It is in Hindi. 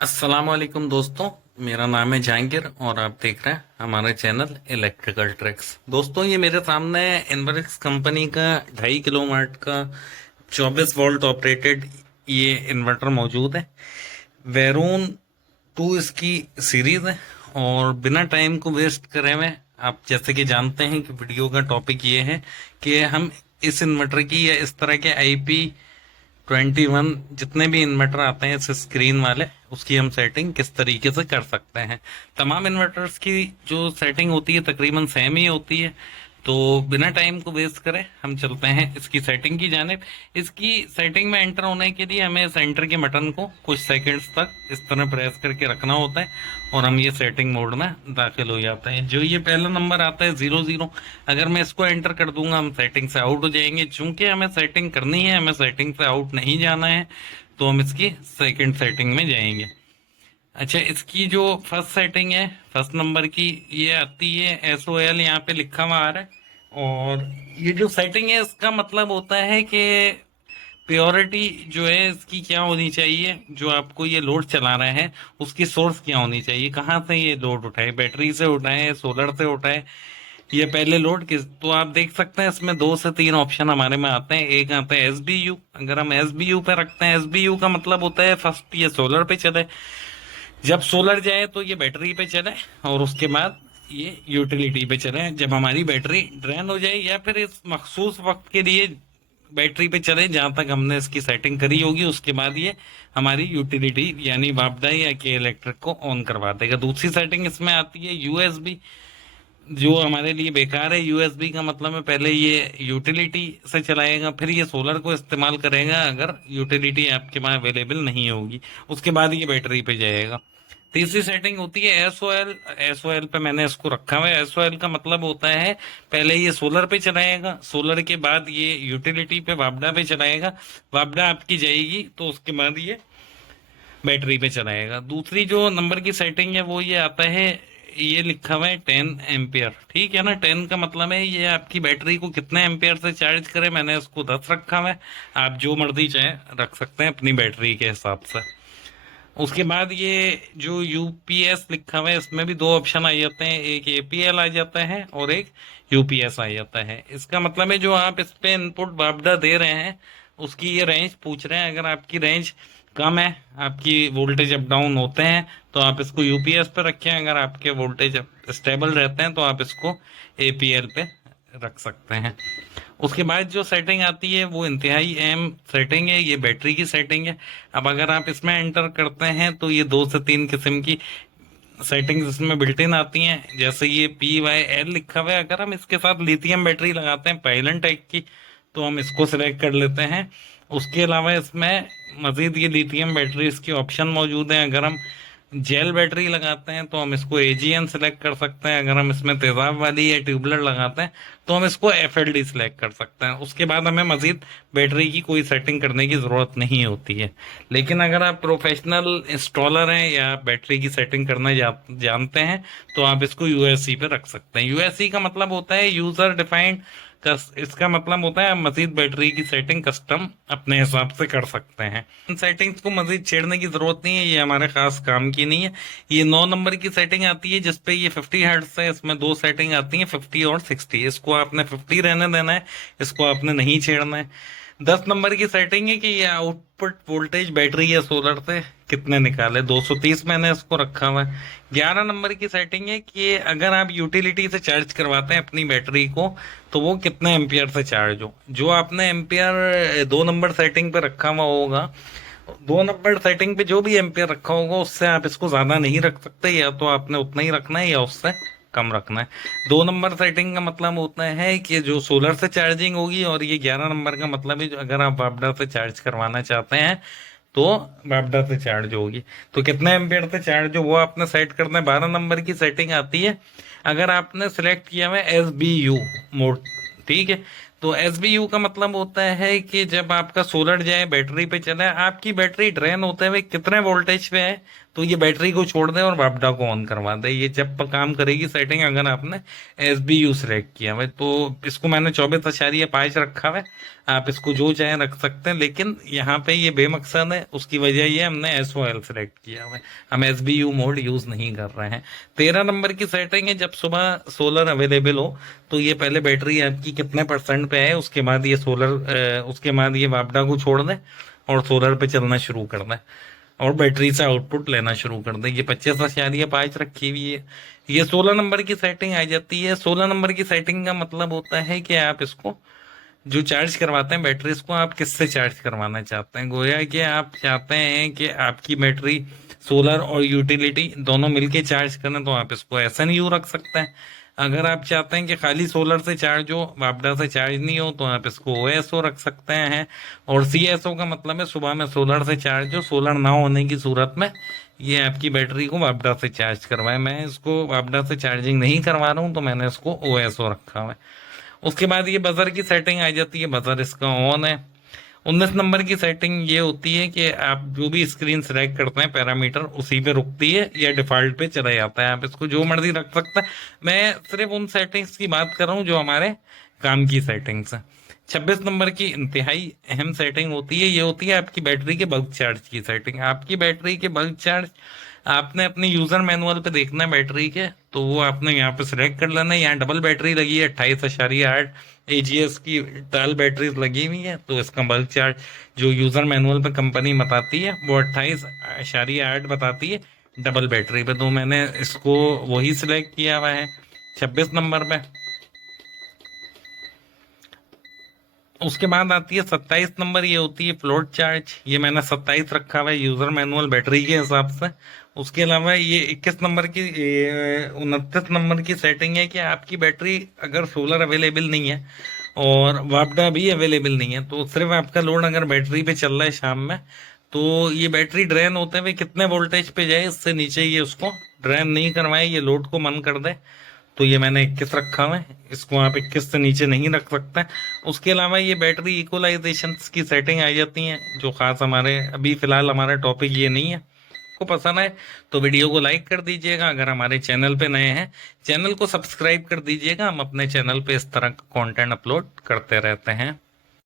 अस्सलामुअलैकुम दोस्तों। मेरा नाम है जहांगीर और आप देख रहे हैं हमारे चैनल इलेक्ट्रिकल ट्रिक्स। दोस्तों, ये मेरे सामने इन्वर्क्स कंपनी का 2.5 किलोवाट का 24 वोल्ट ऑपरेटेड ये इन्वर्टर मौजूद है। वेरून 2 इसकी सीरीज है। और बिना टाइम को वेस्ट करे हुए, आप जैसे कि जानते हैं कि वीडियो का टॉपिक ये है कि हम इस इन्वर्टर की या इस तरह के IP21 जितने भी इन्वर्टर आते हैं इस स्क्रीन वाले, उसकी हम सेटिंग किस तरीके से कर सकते हैं। तमाम इन्वर्टर्स की जो सेटिंग होती है तकरीबन सेम ही होती है। तो बिना टाइम को वेस्ट करें हम चलते हैं इसकी सेटिंग की जानिब। इसकी सेटिंग में एंटर होने के लिए हमें सेंटर के बटन को कुछ सेकंड्स तक इस तरह प्रेस करके रखना होता है और हम ये सेटिंग मोड में दाखिल हो जाते हैं। जो ये पहला नंबर आता है 00, अगर मैं इसको एंटर कर दूंगा हम सेटिंग से आउट हो जाएंगे। चूंकि हमें सेटिंग करनी है, हमें सेटिंग से आउट नहीं जाना है, तो हम इसकी सेकंड सेटिंग में जाएंगे। अच्छा, इसकी जो फर्स्ट सेटिंग है, फर्स्ट नंबर की, ये आती है SOL, यहाँ पे लिखा हुआ आ रहा है। और ये जो सेटिंग है इसका मतलब होता है कि प्योरिटी जो है इसकी क्या होनी चाहिए, जो आपको ये लोड चला रहा है उसकी सोर्स क्या होनी चाहिए, कहाँ से ये लोड उठाए, बैटरी से उठाए, सोलर से उठाए, ये पहले लोड किस। तो आप देख सकते हैं इसमें 2 से 3 ऑप्शन हमारे में आते हैं। एक आता है SBU। अगर हम SBU पे रखते हैं, SBU का मतलब होता है फर्स्ट ये सोलर पे चले, जब सोलर जाए तो ये बैटरी पे चले, और उसके बाद ये यूटिलिटी पे चले जब हमारी बैटरी ड्रेन हो जाए, या फिर इस मखसूस वक्त के लिए बैटरी पे चले जहां तक हमने इसकी सेटिंग करी होगी। उसके बाद ये हमारी यूटिलिटी यानी वापडा या के इलेक्ट्रिक को ऑन करवा देगा। दूसरी सेटिंग इसमें आती है USB, जो हमारे लिए बेकार है। USB का मतलब है पहले ये यूटिलिटी से चलाएगा, फिर ये सोलर को इस्तेमाल करेगा अगर यूटिलिटी आपके पास अवेलेबल नहीं होगी, उसके बाद ये बैटरी पे जाएगा। तीसरी सेटिंग होती है SOL। SOL पे मैंने इसको रखा हुआ है। SOL का मतलब होता है पहले ये सोलर पे चलाएगा, सोलर के बाद ये यूटिलिटी पे वापडा पे चलाएगा, वापडा आपकी जाएगी तो उसके बाद ये बैटरी पे चलाएगा। दूसरी जो नंबर की सेटिंग है वो ये आता है, ये लिखा हुआ है 10 एम्पियर। ठीक है ना, 10 का मतलब है ये आपकी बैटरी को कितने एम्पियर से चार्ज करे। मैंने इसको 10 रखा हुआ है, आप जो मर्जी चाहे रख सकते हैं अपनी बैटरी के हिसाब से। उसके बाद ये जो UPS लिखा हुआ है इसमें भी 2 ऑप्शन आ जाते हैं, एक APL आ जाता है और एक UPS आ जाता है। इसका मतलब है जो आप इस पे इनपुट बापडा दे रहे हैं उसकी ये रेंज पूछ रहे हैं। अगर आपकी रेंज कम है, आपकी वोल्टेज अप डाउन होते हैं, तो आप इसको UPS पे रखें। अगर आपके वोल्टेज स्टेबल रहते हैं तो आप इसको APL पे रख सकते हैं। उसके बाद जो सेटिंग आती है वो इंतहाई अहम सेटिंग है, ये बैटरी की सेटिंग है। अब अगर आप इसमें एंटर करते हैं तो ये 2 से 3 किस्म की सेटिंग्स इसमें बिल्ट इन आती हैं। जैसे ये PYL लिखा हुआ है, अगर हम इसके साथ लिथियम बैटरी लगाते हैं पाइलन टाइप की तो हम इसको सिलेक्ट कर लेते हैं। उसके अलावा इसमें मजीद ये लिथियम बैटरीज के ऑप्शन मौजूद हैं। अगर हम जेल बैटरी लगाते हैं तो हम इसको AGN सेलेक्ट कर सकते हैं। अगर हम इसमें तेजाब वाली या ट्यूबलर लगाते हैं तो हम इसको FLD सेलेक्ट कर सकते हैं। उसके बाद हमें मजीद बैटरी की कोई सेटिंग करने की ज़रूरत नहीं होती है। लेकिन अगर आप प्रोफेशनल इंस्टॉलर हैं या बैटरी की सेटिंग करना जानते हैं तो आप इसको USC पे रख सकते हैं। USC का मतलब होता है यूज़र डिफाइंड। इसका मतलब होता है आप मजीद बैटरी की सेटिंग कस्टम अपने हिसाब से कर सकते हैं। इन सेटिंग्स को मजीद छेड़ने की जरूरत नहीं है, ये हमारे खास काम की नहीं है। ये 9 नंबर की सेटिंग आती है जिसपे ये 50 हर्ट्ज है। इसमें 2 सेटिंग आती हैं, 50 और 60। इसको आपने 50 रहने देना है, इसको आपने नहीं छेड़ना है। 10 नंबर की सेटिंग है कि ये आउटपुट वोल्टेज बैटरी या सोलर से कितने निकाले, 230 मैंने इसको रखा हुआ है। 11 नंबर की सेटिंग है कि अगर आप यूटिलिटी से चार्ज करवाते हैं अपनी बैटरी को तो वो कितने एम्पियर से चार्ज हो। जो आपने एम्पियर 2 नंबर सेटिंग पे रखा हुआ होगा, 2 नंबर सेटिंग पे जो भी एम्पियर रखा होगा उससे आप इसको ज्यादा नहीं रख सकते, या तो आपने उतना ही रखना है या उससे कम रखना है। 2 नंबर सेटिंग का मतलब होता है कि जो सोलर से चार्जिंग होगी, और ये 11 नंबर का मतलब है अगर आप वापडा से चार्ज करवाना चाहते हैं तो वापडा से चार्ज होगी। तो कितने एम्पियर से चार्ज हो वो आपने सेट करना है। 12 नंबर की सेटिंग आती है, अगर आपने सिलेक्ट किया हुआ है SBU मोड, ठीक है, तो एसबीयू का मतलब होता है कि जब आपका सोलर जाए बैटरी पे चले, आपकी बैटरी ड्रेन होते हुए कितने वोल्टेज पे है तो ये बैटरी को छोड़ दे और वापडा को ऑन करवा दे। ये जब काम करेगी सेटिंग, अगर आपने एसबीयू सेलेक्ट किया हुआ है। तो इसको मैंने 24.5 रखा हुआ है, आप इसको जो चाहे रख सकते हैं, लेकिन यहाँ पे ये बेमकसद है। उसकी वजह ये हमने एसओएल सेलेक्ट किया हुआ है, हम एसबीयू मोड यूज नहीं कर रहे हैं। 13 नंबर की सेटिंग है, जब सुबह सोलर अवेलेबल हो तो ये पहले बैटरी आपकी कितने परसेंट पे है, उसके बाद ये सोलर उसके बाद ये वापडा को छोड़ दे और सोलर पे चलना शुरू कर दे और बैटरी से आउटपुट लेना शुरू कर दे। ये 25.5 रखी हुई है। ये 16 नंबर की सेटिंग आ जाती है। 16 नंबर की सेटिंग का मतलब होता है कि आप इसको जो चार्ज करवाते हैं बैटरीज को, आप किससे चार्ज करवाना चाहते हैं। गोया कि आप चाहते हैं कि आपकी बैटरी सोलर और यूटिलिटी दोनों मिलके चार्ज करें, तो आप इसको SNU रख सकते हैं। अगर आप चाहते हैं कि खाली सोलर से चार्ज हो, वापडा से चार्ज नहीं हो, तो आप इसको OSO रख सकते हैं। और CSO का मतलब है सुबह में सोलर से चार्ज हो, सोलर ना होने की सूरत में ये आपकी बैटरी को वापडा से चार्ज करवाए। मैं इसको वापडा से चार्जिंग नहीं करवा रहा हूँ, तो मैंने इसको OSO रखा हुआ है। उसके बाद ये बजर की सेटिंग आ जाती है, बजर इसका ऑन है। 19 नंबर की सेटिंग ये होती है कि आप जो भी स्क्रीन सेलेक्ट करते हैं पैरामीटर उसी पे रुकती है या डिफॉल्ट पे चला जाता है, आप इसको जो मर्जी रख सकते हैं। मैं सिर्फ उन सेटिंग्स की बात कर रहा हूँ जो हमारे काम की सेटिंग्स है। 26 नंबर की इंतहाई अहम सेटिंग होती है, ये होती है आपकी बैटरी के बल्क चार्ज की सेटिंग। आपकी बैटरी के बल्क चार्ज आपने अपने यूजर मैनुअल पे देखना है बैटरी के, तो वो आपने यहाँ पे सिलेक्ट कर लेना है। यहाँ डबल बैटरी लगी है, 28.8 AGS की टाल बैटरीज लगी हुई है, तो इसका बल्क चार्ज जो यूजर मैनुअल पे कंपनी बताती है वो 28.8 बताती है डबल बैटरी पे। तो मैंने इसको वही सिलेक्ट किया हुआ है 26 नंबर पे। उसके बाद आती है 27 नंबर, ये होती है फ्लोट चार्ज। ये मैंने 27 रखा हुआ है यूजर मैनुअल बैटरी के हिसाब से। उसके अलावा ये 21 नंबर की 29 नंबर की सेटिंग है कि आपकी बैटरी अगर सोलर अवेलेबल नहीं है और वापडा भी अवेलेबल नहीं है, तो सिर्फ आपका लोड अगर बैटरी पे चल रहा है शाम में, तो ये बैटरी ड्रेन होते हुए कितने वोल्टेज पे जाए, इससे नीचे ये उसको ड्रेन नहीं करवाए, ये लोड को मन कर दे। तो ये मैंने 21 रखा हुआ है, इसको आप 21 से नीचे नहीं रख सकते। उसके अलावा ये बैटरी इक्वलाइजेशन की सेटिंग आ जाती हैं, जो खास हमारे अभी फिलहाल हमारा टॉपिक ये नहीं है। को पसंद आए तो वीडियो को लाइक कर दीजिएगा। अगर हमारे चैनल पे नए हैं, चैनल को सब्सक्राइब कर दीजिएगा। हम अपने चैनल पे इस तरह का कंटेंट अपलोड करते रहते हैं।